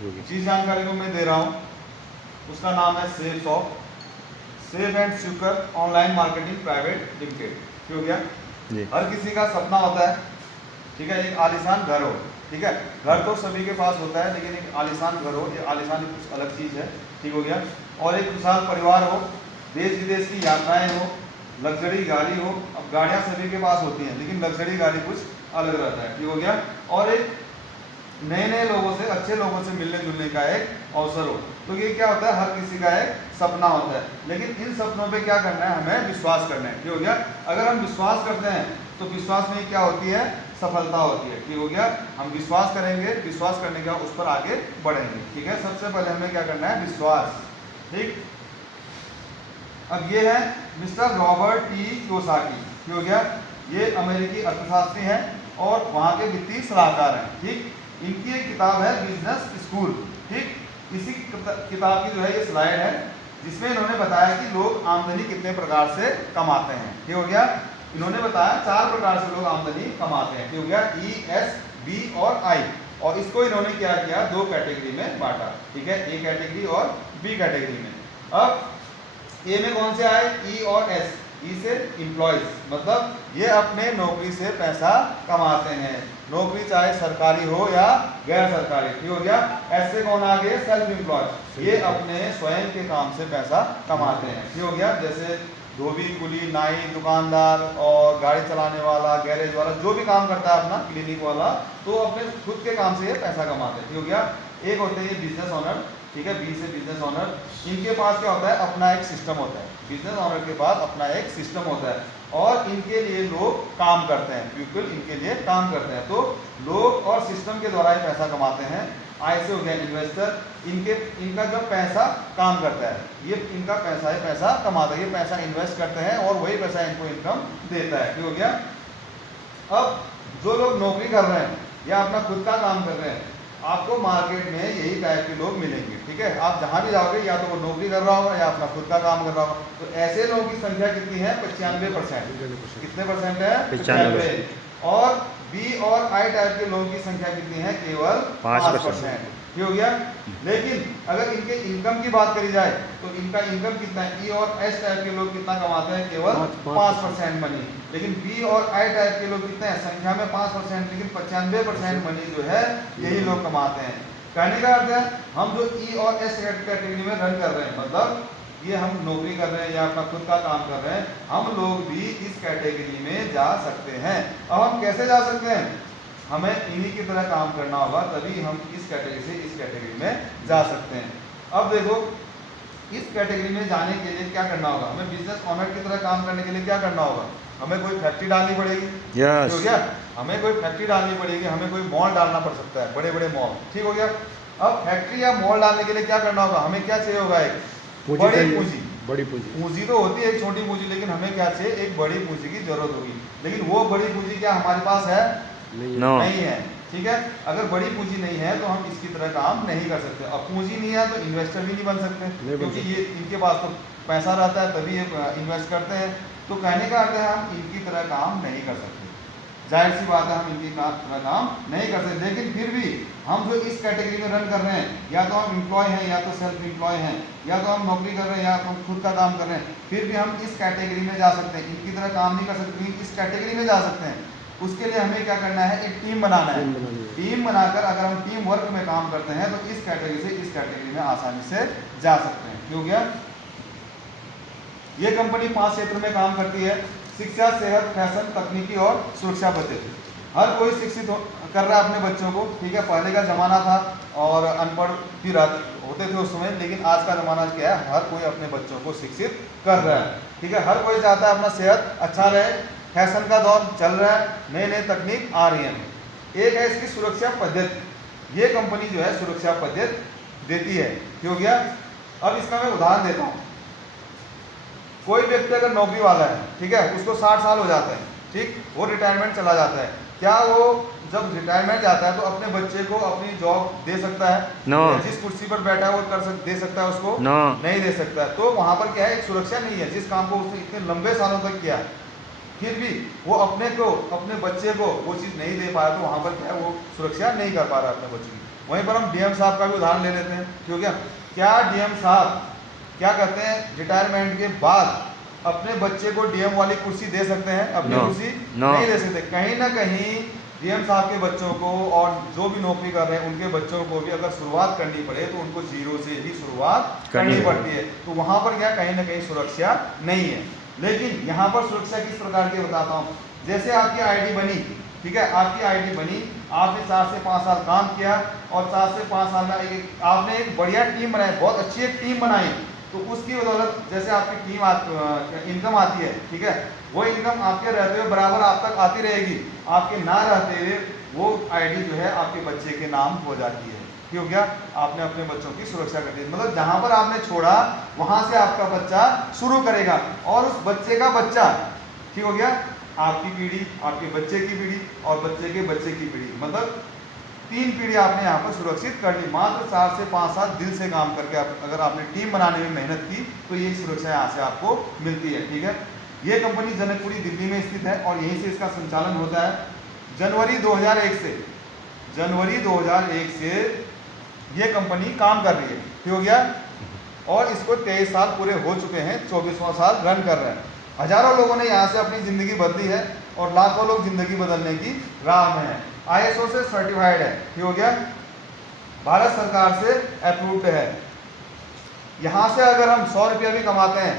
जिस जानकारी को मैं दे रहा हूँ उसका नाम है safe shop, safe and secure online marketing private limited. ठीक हो गया जी। हर किसी का सपना होता है, ठीक है, एक आलीशान घर हो। ठीक है, घर तो सभी के पास होता है, लेकिन एक आलीशान घर हो, ये आलीशान कुछ अलग चीज़ है। ठीक हो गया। और एक विशाल परिवार हो, देश विदेश की यात्राएं हो, लग्जरी गाड़ी हो। अब गाड़ियां सभी के पास होती हैं, लेकिन लग्जरी गाड़ी कुछ अलग रहता है। ठीक हो गया। और एक नए नए लोगों से, अच्छे लोगों से मिलने जुलने का एक अवसर हो। तो ये क्या होता है, हर किसी का एक सपना होता है, लेकिन इन सपनों पे क्या करना है, हमें विश्वास करना है। ठीक हो गया। अगर हम विश्वास करते हैं तो विश्वास में क्या होती है, सफलता होती है। ठीक हो गया। हम विश्वास करेंगे, विश्वास करने का उस पर आगे बढ़ेंगे। ठीक है, सबसे पहले हमें क्या करना है, विश्वास। ठीक। अब ये है मिस्टर रॉबर्ट टी कियोसाकी। ठीक हो गया। ये अमेरिकी अर्थशास्त्री हैं और वहाँ के वित्तीय सलाहकार हैं। ठीक। इनकी एक किताब है बिजनेस स्कूल। ठीक। इसी किताब की जो है ये स्लाइड है, जिसमें इन्होंने बताया कि लोग आमदनी कितने प्रकार से कमाते हैं। ठीक हो गया। इन्होंने बताया 4 प्रकार से लोग आमदनी कमाते हैं। ठीक हो गया, ई, एस, बी और आई। और इसको इन्होंने क्या किया, 2 कैटेगरी में बांटा। ठीक है, ए कैटेगरी और बी कैटेगरी में। अब ए में कौन से आए, ई और एस। ई से इम्प्लॉयज, मतलब ये अपने नौकरी से पैसा कमाते हैं, नौकरी चाहे सरकारी हो या गैर सरकारी। ठीक हो गया। एस से कौन आ गए, सेल्फ इम्प्लॉयड, ये अपने स्वयं के काम से पैसा कमाते हैं। ठीक हो गया। जैसे धोबी, कुली, नाई, दुकानदार और गाड़ी चलाने वाला, गैरेज वाला, जो भी काम करता है अपना, क्लिनिक वाला, तो अपने खुद के काम से ये पैसा कमाते हैं। ठीक हो गया। एक होते हैं बिजनेस ऑनर। ठीक है, बी से बिजनेस ऑनर। इनके पास क्या होता है, अपना एक सिस्टम होता है। बिजनेस ऑनर के पास अपना एक सिस्टम होता है और इनके लिए लोग काम करते हैं, पीपल इनके लिए काम करते हैं। तो लोग और सिस्टम के द्वारा ही पैसा कमाते हैं। आई से हो गया इन्वेस्टर, इनका जब पैसा काम करता है, ये इनका पैसा है, पैसा कमाता है, ये पैसा इन्वेस्ट करते हैं और वही पैसा इनको इनकम देता है। ठीक हो गया। अब जो लोग नौकरी कर रहे हैं या अपना खुद का काम कर रहे हैं, आपको मार्केट में यही टाइप के लोग मिलेंगे। ठीक है, आप जहां भी जाओगे या तो वो नौकरी कर रहा होगा या अपना खुद का काम कर रहा होगा। तो ऐसे लोगों की संख्या कितनी है, 95%। कितने परसेंट है, 95। और बी और आई टाइप के लोगों की संख्या कितनी है, केवल 5%। ठीक हो गया। लेकिन अगर इनके इनकम की बात करी जाए तो इनका इनकम कितना है, ई और एस टाइप के लोग कितना कमाते हैं, केवल 5% मनी। लेकिन बी और आई टाइप के लोग कितने हैं, संख्या में 5%, लेकिन 95% मनी जो है यही लोग कमाते हैं। कहने का अर्थ है, हम जो ई और एस कैटेगरी में रन कर रहे हैं, मतलब ये हम नौकरी कर रहे हैं या अपना खुद का काम कर रहे हैं, हम लोग भी इस कैटेगरी में जा सकते हैं। अब हम कैसे जा सकते हैं, हमें इन्हीं की तरह काम करना होगा, तभी हम इस कैटेगरी से इस कैटेगरी में जा सकते हैं। अब देखो, इस कैटेगरी में जाने के लिए क्या करना होगा, हमें बिजनेस ऑनर की तरह काम करने के लिए क्या करना होगा, हमें कोई फैक्ट्री डालनी पड़ेगी। yes. ठीक हो गया। हमें कोई फैक्ट्री डालनी पड़ेगी, हमें कोई मॉल डालना पड़ सकता है, बड़े बड़े मॉल। ठीक हो गया। अब फैक्ट्री या मॉल डालने के लिए क्या करना होगा, हमें क्या चाहिए होगा, एक बड़ी पूंजी। बड़ी पूंजी तो होती है एक छोटी पूंजी, लेकिन हमें क्या चाहिए, एक बड़ी पूंजी की जरूरत होगी। लेकिन वो बड़ी पूंजी क्या हमारे पास है, नहीं है। ठीक है, अगर बड़ी पूंजी नहीं है तो हम इसकी तरह काम नहीं कर सकते। अब पूंजी नहीं है तो इन्वेस्टर भी नहीं बन सकते, क्योंकि ये इनके पास तो पैसा रहता है तभी ये इन्वेस्ट करते हैं। तो कहने का अर्थ है, हम इनकी तरह काम नहीं कर सकते। जाहिर सी बात है, हम इनकी तरह काम नहीं कर सकते। लेकिन फिर भी हम जो इस कैटेगरी में रन कर रहे हैं, या तो हम एम्प्लॉय हैं या तो सेल्फ एम्प्लॉय हैं, या तो हम नौकरी कर रहे हैं या तो हम खुद का काम कर रहे हैं, फिर भी हम इस कैटेगरी में जा सकते हैं। इनकी तरह काम नहीं कर सकते, इस कैटेगरी में जा सकते हैं। उसके लिए हमें क्या करना है, एक टीम बनाना है। टीम बनाकर अगर हम टीम वर्क में काम करते हैं तो इस कैटेगरी से इस कैटेगरी में आसानी से जा सकते हैं। क्यों गया। ये कंपनी 5 क्षेत्र में काम करती है, शिक्षा, सेहत, फैशन, तकनीकी और सुरक्षा बचत। हर कोई शिक्षित कर रहा है अपने बच्चों को। ठीक है, पहले का जमाना था और अनपढ़ भी होते थे उस समय, लेकिन आज का जमाना क्या है, हर कोई अपने बच्चों को शिक्षित कर रहा है। ठीक है, हर कोई चाहता है अपना सेहत अच्छा रहे, फैशन का दौर चल रहा है, नई नई तकनीक आ रही है। एक है इसकी सुरक्षा पद्धति, ये कंपनी जो है सुरक्षा पद्धति देती है। क्यों गया। अब इसका मैं उदाहरण देता हूँ। कोई व्यक्ति अगर नौकरी वाला है, ठीक है, उसको 60 साल हो जाते हैं, ठीक, वो रिटायरमेंट चला जाता है, क्या वो जब रिटायरमेंट जाता है तो अपने बच्चे को अपनी जॉब दे सकता है? no. जिस कुर्सी पर बैठा है वो दे सकता है उसको? no. नहीं दे सकता है। तो वहां पर क्या है, एक सुरक्षा नहीं है। जिस काम को उसने इतने लंबे सालों तक किया, फिर भी वो अपने बच्चे को वो चीज़ नहीं दे पाया, तो वहाँ पर क्या है, वो सुरक्षा नहीं कर पा रहा अपने बच्चे की। वहीं पर हम डीएम साहब का भी उदाहरण ले लेते हैं, ठीक हो गया। क्या डीएम साहब क्या करते हैं, रिटायरमेंट के बाद अपने बच्चे को डीएम वाली कुर्सी दे सकते हैं? अपनी कुर्सी नहीं दे सकते। कहीं ना कहीं डीएम साहब के बच्चों को और जो भी नौकरी कर रहे हैं उनके बच्चों को भी अगर शुरुआत करनी पड़े तो उनको जीरो से ही शुरुआत करनी पड़ती है। तो वहां पर क्या कहीं ना कहीं सुरक्षा नहीं है। लेकिन यहाँ पर सुरक्षा किस प्रकार की बताता हूँ। जैसे आपकी आईडी बनी, ठीक है, आपकी आईडी बनी, आपने 4 से 5 साल काम किया और 4 से 5 साल में आपने एक बढ़िया टीम बनाई, बहुत अच्छी एक टीम बनाई, तो उसकी बदौलत जैसे आपकी टीम इनकम आती है, ठीक है, वो इनकम आपके रहते हुए बराबर आप तक आती रहेगी। आपके ना रहते हुए वो आईडी जो है आपके बच्चे के नाम हो जाती है, ठीक हो गया। आपने अपने बच्चों की सुरक्षा कर दी, मतलब जहां पर आपने छोड़ा वहां से आपका बच्चा शुरू करेगा और उस बच्चे का बच्चा, ठीक हो गया, आपकी पीढ़ी, आपके बच्चे की पीढ़ी और बच्चे के बच्चे की पीढ़ी, मतलब 3 पीढ़ी आपने यहाँ पर सुरक्षित कर ली। मात्र 4 से 5 साल दिल से काम करके अगर आपने टीम बनाने में मेहनत की तो ये सुरक्षा यहाँ से आपको मिलती है, ठीक है। ये कंपनी जनकपुरी दिल्ली में स्थित है और यहीं से इसका संचालन होता है। जनवरी 2001 से ये कंपनी काम कर रही है, ठीक हो गया, और इसको 23 साल पूरे हो चुके हैं, 24वां साल रन कर रहे हैं। हजारों लोगों ने यहाँ से अपनी ज़िंदगी बदली है और लाखों लोग ज़िंदगी बदलने की राह में हैं। ISO से सर्टिफाइड है, ठीक हो गया, भारत सरकार से अप्रूव्ड है। यहाँ से अगर हम 100 रुपया भी कमाते हैं,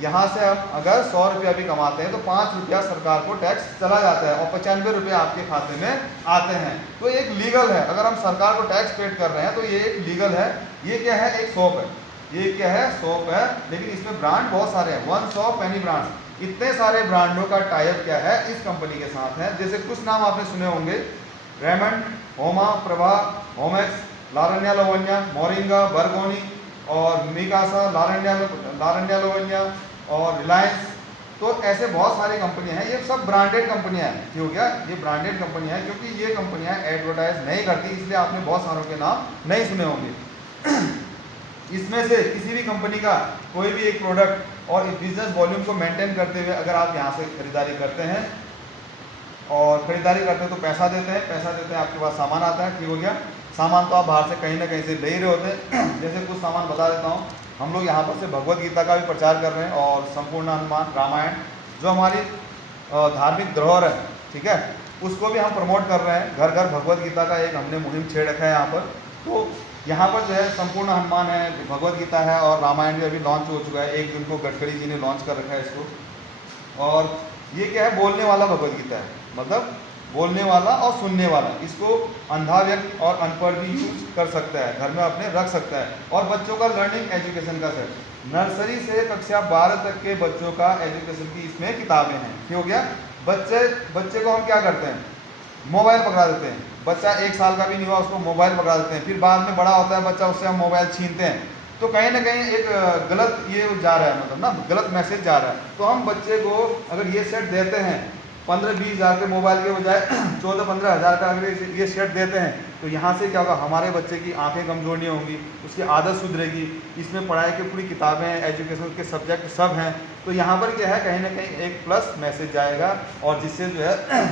यहाँ से हम अगर 100 रुपया भी कमाते हैं तो 5 रुपया सरकार को टैक्स चला जाता है और 95 रुपया आपके खाते में आते हैं। तो एक लीगल है, अगर हम सरकार को टैक्स पेड कर रहे हैं तो ये एक लीगल है। ये क्या है, एक शॉप है, ये क्या है, शॉप है, लेकिन इसमें ब्रांड बहुत सारे हैं, 100 पेनी ब्रांड्स। इतने सारे ब्रांडों का टाइप क्या है इस कंपनी के साथ है। जैसे कुछ नाम आपने सुने होंगे, रेमंड, होमा, प्रभा, होमेक्स, लारण्या लोवन्या, मोरिंगा, बर्गोनी और मिकासा, लारण्या लोवन्या और रिलायंस। तो ऐसे बहुत सारी कंपनियां हैं, ये सब ब्रांडेड कंपनियां हैं, ठीक हो गया, ये ब्रांडेड कंपनियां हैं क्योंकि ये कंपनियां एडवर्टाइज नहीं करती, इसलिए आपने बहुत सारों के नाम नहीं सुने होंगे। इसमें से किसी भी कंपनी का कोई भी एक प्रोडक्ट और बिजनेस वॉल्यूम को मेंटेन करते हुए अगर आप यहाँ से खरीदारी करते हैं और खरीदारी करते हैं तो पैसा देते हैं, आपके पास सामान आता है, ठीक हो गया। सामान तो आप बाहर से कहीं ना कहीं से ले ही रहे होते हैं। जैसे कुछ सामान बता देता हूँ, हम लोग यहाँ पर से भगवत गीता का भी प्रचार कर रहे हैं और संपूर्ण हनुमान रामायण जो हमारी धार्मिक धरोहर है, ठीक है, उसको भी हम प्रमोट कर रहे हैं। घर घर भगवत गीता का एक हमने मुहिम छेड़ रखा है यहाँ पर। तो यहाँ पर जो है संपूर्ण हनुमान है, भगवत गीता है और रामायण भी अभी लॉन्च हो चुका है। 1 जून को गडकरी जी ने लॉन्च कर रखा है इसको। और ये क्या है, बोलने वाला भगवत गीता है, मतलब बोलने वाला और सुनने वाला। इसको अंधा व्यक्ति और अनपढ़ भी यूज कर सकता है, घर में अपने रख सकता है। और बच्चों का लर्निंग एजुकेशन का सेट, नर्सरी से कक्षा 12 तक के बच्चों का एजुकेशन की इसमें किताबें हैं, ठीक हो गया। बच्चे को हम क्या करते हैं, मोबाइल पकड़ा देते हैं। बच्चा 1 साल का भी नहीं हुआ उसको मोबाइल पकड़ा देते हैं, फिर बाद में बड़ा होता है बच्चा, उससे हम मोबाइल छीनते हैं। तो कहीं ना कहीं एक गलत ये जा रहा है, मतलब ना गलत मैसेज जा रहा है। तो हम बच्चे को अगर ये सेट देते हैं 15-20 हज़ार के मोबाइल के बजाय 14-15 हज़ार का अगर ये सेट देते हैं तो यहाँ से क्या होगा, हमारे बच्चे की आंखें कमज़ोर नहीं होंगी, उसकी आदत सुधरेगी। इसमें पढ़ाई की पूरी किताबें हैं, एजुकेशन के सब्जेक्ट सब हैं। तो यहाँ पर क्या है, कहीं ना कहीं एक प्लस मैसेज जाएगा और जिससे जो है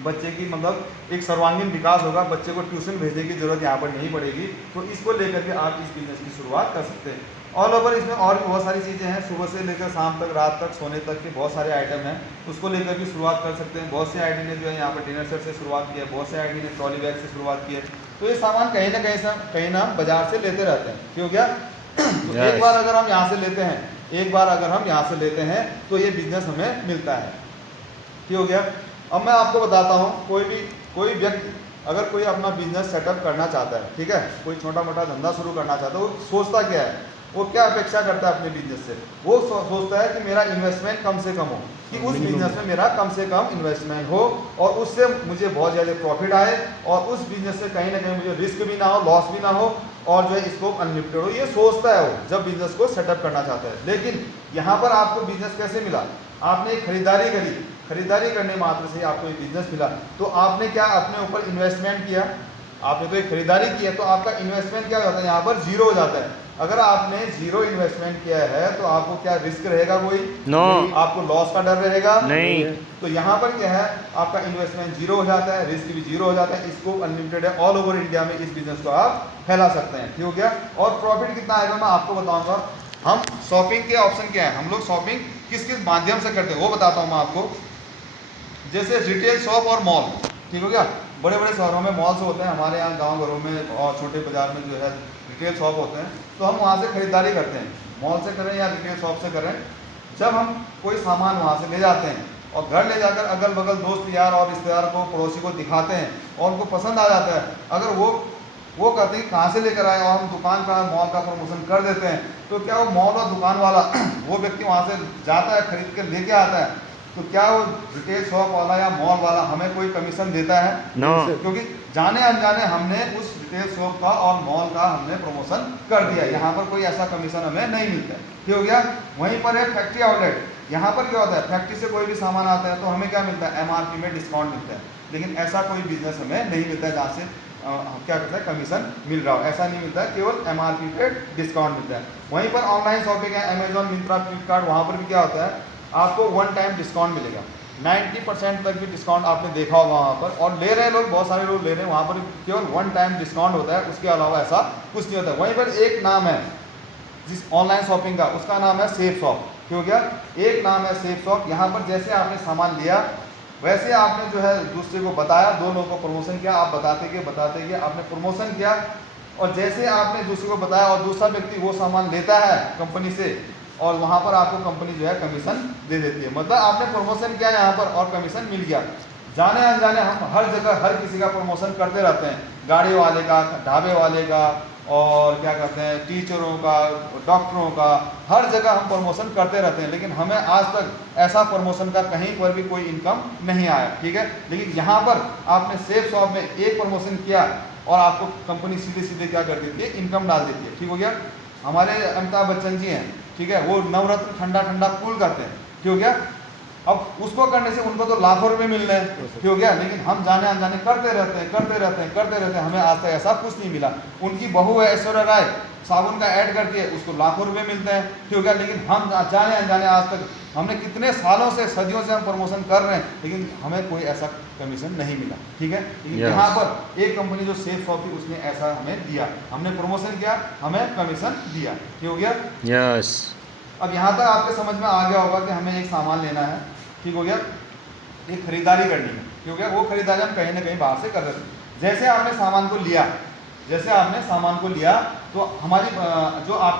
बच्चे की मतलब एक सर्वांगीण विकास होगा। बच्चे को ट्यूशन भेजने की ज़रूरत यहाँ पर नहीं पड़ेगी। तो इसको लेकर के आप इस बिज़नेस की शुरुआत कर सकते हैं। ऑल ओवर इसमें और भी बहुत सारी चीज़ें हैं, सुबह से लेकर शाम तक, रात तक, सोने तक के बहुत सारे आइटम हैं, उसको लेकर भी शुरुआत कर सकते हैं। बहुत से आईडी ने जो है यहाँ पर डिनर सेट से शुरुआत की है, बहुत से आईडी ने ट्रॉली बैग से शुरुआत की है। तो ये सामान कहीं ना हम बाजार से लेते रहते हैं, ठीक हो गया। तो एक बार अगर हम यहाँ से लेते हैं तो ये बिजनेस हमें मिलता है, ठीक हो गया। अब मैं आपको बताता हूँ, कोई व्यक्ति अगर कोई अपना बिजनेस सेटअप करना चाहता है, ठीक है, कोई छोटा मोटा धंधा शुरू करना चाहता है, वो सोचता क्या है, वो क्या अपेक्षा करता है अपने बिजनेस से। वो सोचता है कि मेरा इन्वेस्टमेंट कम से कम हो, कि उस बिजनेस में मेरा कम से कम इन्वेस्टमेंट हो और उससे मुझे बहुत ज़्यादा प्रॉफिट आए और उस बिजनेस से कहीं ना कहीं मुझे रिस्क भी ना हो, लॉस भी ना हो और जो है स्कोप अनलिमिटेड हो। ये सोचता है वो जब बिजनेस को सेटअप करना चाहता है। लेकिन यहाँ पर आपको बिजनेस कैसे मिला, आपने खरीदारी करी, खरीदारी करने मात्र से आपको ये बिजनेस मिला। तो आपने क्या अपने ऊपर इन्वेस्टमेंट किया, आपने तो एक खरीदारी की है, तो आपका इन्वेस्टमेंट क्या हो जाता है, यहाँ पर जीरो हो जाता है। अगर आपने जीरो इन्वेस्टमेंट किया है तो आपको क्या रिस्क रहेगा कोई? नो। आपको लॉस का डर रहेगा? नहीं। तो यहाँ पर क्या है, आपका इन्वेस्टमेंट जीरो हो जाता है, रिस्क भी जीरो हो जाता है, स्कोप अनलिमिटेड है, ऑल ओवर इंडिया में इस बिजनेस को आप फैला सकते हैं। ठीक हो गया। और प्रॉफिट कितना आएगा मैं आपको बताऊंगा। हम शॉपिंग के ऑप्शन क्या है, हम लोग शॉपिंग किस किस माध्यम से करते हैं वो बताता हूँ मैं आपको। जैसे रिटेल शॉप और मॉल, ठीक हो गया। बड़े बड़े शहरों में मॉल्स होते हैं, हमारे यहाँ गांव घरों में और छोटे बाजार में जो है रिटेल शॉप होते हैं, तो हम वहाँ से खरीदारी करते हैं, मॉल से करें या रिटेल शॉप से करें। जब हम कोई सामान वहाँ से ले जाते हैं और घर ले जाकर अगल बगल दोस्त यार और रिश्तेदार को पड़ोसी को दिखाते हैं और उनको पसंद आ जाता है, अगर वो कहते हैं कहाँ से लेकर आए और हम दुकान का मॉल का प्रमोशन कर देते हैं, तो क्या वो मॉल और दुकान वाला वो व्यक्ति वहाँ से जाता है खरीद कर लेके आता है, तो क्या वो रिटेल शॉप वाला या मॉल वाला हमें कोई कमीशन देता है? नो। क्योंकि जाने अनजाने हमने उस रिटेल शॉप का और मॉल का हमने प्रमोशन कर दिया, यहाँ पर कोई ऐसा कमीशन हमें नहीं मिलता है। ठीक हो गया। वहीं पर है फैक्ट्री आउटलेट, यहाँ पर क्या होता है, फैक्ट्री से कोई भी सामान आता है तो हमें क्या मिलता है, MRP में डिस्काउंट मिलता है, लेकिन ऐसा कोई बिजनेस हमें नहीं मिलता है जहाँ से क्या कहते हैं कमीशन मिल रहा हो, ऐसा नहीं मिलता है, केवल MRP पे डिस्काउंट मिलता है। वहीं पर ऑनलाइन शॉपिंग है, अमेजॉन, मिंत्रा, फ्लिपकार्ट, वहाँ पर भी क्या होता है, आपको वन टाइम डिस्काउंट मिलेगा, 90% तक भी डिस्काउंट आपने देखा होगा वहाँ पर, और ले रहे हैं लोग, बहुत सारे लोग ले रहे हैं, वहाँ पर केवल वन टाइम डिस्काउंट होता है, उसके अलावा ऐसा कुछ नहीं होता है। वहीं पर एक नाम है जिस ऑनलाइन शॉपिंग का, उसका नाम है सेफ शॉप। क्यों गया, एक नाम है सेफ शॉप। यहाँ पर जैसे आपने सामान लिया वैसे आपने जो है दूसरे को बताया, दो लोगों को प्रमोशन किया, आप बताते गए आपने प्रमोशन किया, और जैसे आपने दूसरे को बताया और दूसरा व्यक्ति वो सामान लेता है कंपनी से, और वहाँ पर आपको कंपनी जो है कमीशन दे देती है। मतलब आपने प्रमोशन किया यहाँ पर और कमीशन मिल गया। जाने अनजाने हम हर जगह हर किसी का प्रमोशन करते रहते हैं, गाड़ी वाले का, ढाबे वाले का, और क्या कहते हैं टीचरों का, डॉक्टरों का, हर जगह हम प्रमोशन करते रहते हैं, लेकिन हमें आज तक ऐसा प्रमोशन का कहीं पर भी कोई इनकम नहीं आया। ठीक है। लेकिन यहाँ पर आपने सेफ शॉप में एक प्रमोशन किया और आपको कंपनी सीधे सीधे क्या कर देती है, इनकम डाल देती है। ठीक हो गया। हमारे अमिताभ बच्चन जी हैं, ठीक है, वो नवरत्न ठंडा ठंडा कूल करते हैं। ठीक हो गया। अब उसको करने से उनको तो लाखों रुपए मिल रहे हैं। ठीक हो गया। लेकिन हम जाने अनजाने करते रहते हैं, हमें आज तक ऐसा कुछ नहीं मिला। उनकी बहू है ऐश्वर्या राय, साबुन का ऐड करती है, उसको लाखों रुपए मिलते हैं। ठीक हो गया। लेकिन हम जाने अनजाने आज तक हमने कितने सालों से, सदियों से हम प्रमोशन कर रहे हैं, लेकिन हमें कोई ऐसा कमीशन नहीं मिला। ठीक है। लेकिन यहाँ पर एक कंपनी जो सेफ शॉप थी उसने ऐसा हमें दिया, हमने प्रमोशन किया, हमें कमीशन दिया। ठीक हो गया। यस। अब यहाँ तक आपके समझ में आ गया होगा कि हमें एक सामान लेना है, ठीक हो गया, एक खरीदारी करनी है। ठीक हो गया। वो खरीदारी हम कहीं ना कहीं बाहर से कर रहे थे। जैसे आपने सामान को लिया तो हमारी जो आप